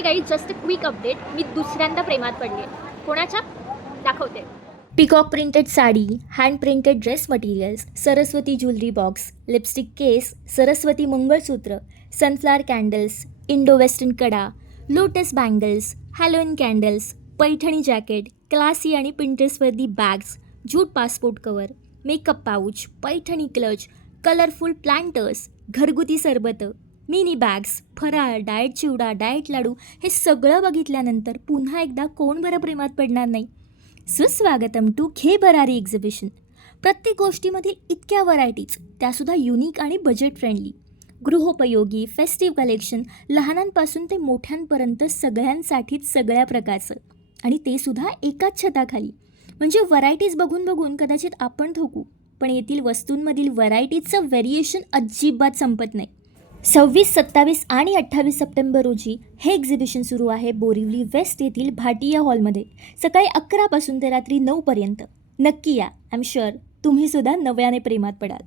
हाय guys, just quick update. मी दुसऱ्यांदा प्रेमात पडले. कोणाच्या? दाखवते. Peacock printed sari, hand printed dress materials, Saraswati jewellery box, lipstick case, Saraswati mangalsutra, sunflower candles, Indo western कडा, lotus bangles, Halloween candles, Paithani jacket, classy आणि पिंटरेस्टवर्दी bags, jute passport cover, makeup pouch, Paithani clutch, colourful planters, घरगुती सरबतं, मिनी बॅग्स, फराळ, diet chivda, diet laddoo हे सगळं बघितल्यानंतर पुन्हा एकदा कोण बरं प्रेमात पडणार नाही. सुस्वागतम टू घे भरारी एक्झिबिशन. प्रत्येक गोष्टीमधील इतक्या व्हरायटीज, त्यासुद्धा युनिक आणि बजेट फ्रेंडली. गृहोपयोगी, फेस्टिव्ह कलेक्शन, लहानांपासून ते मोठ्यांपर्यंत सगळ्यांसाठीच सगळ्या प्रकारचं, आणि ते सुद्धा एकाच छताखाली. म्हणजे व्हरायटीज बघून बघून कदाचित आपण थोकू, पण येथील वस्तूंमधील व्हरायटीजचं व्हेरिएशन अजिबात संपत नाही. 26, 27 आणि 28 सप्टेंबर रोजी हे एक्झिबिशन सुरू आहे बोरिवली वेस्ट येथील भाटिया हॉलमध्ये, सकाळी 11 पासून ते रात्री 9 पर्यंत. नक्की या. आय एम शुअर तुम्हीसुद्धा नव्याने प्रेमात पडाल.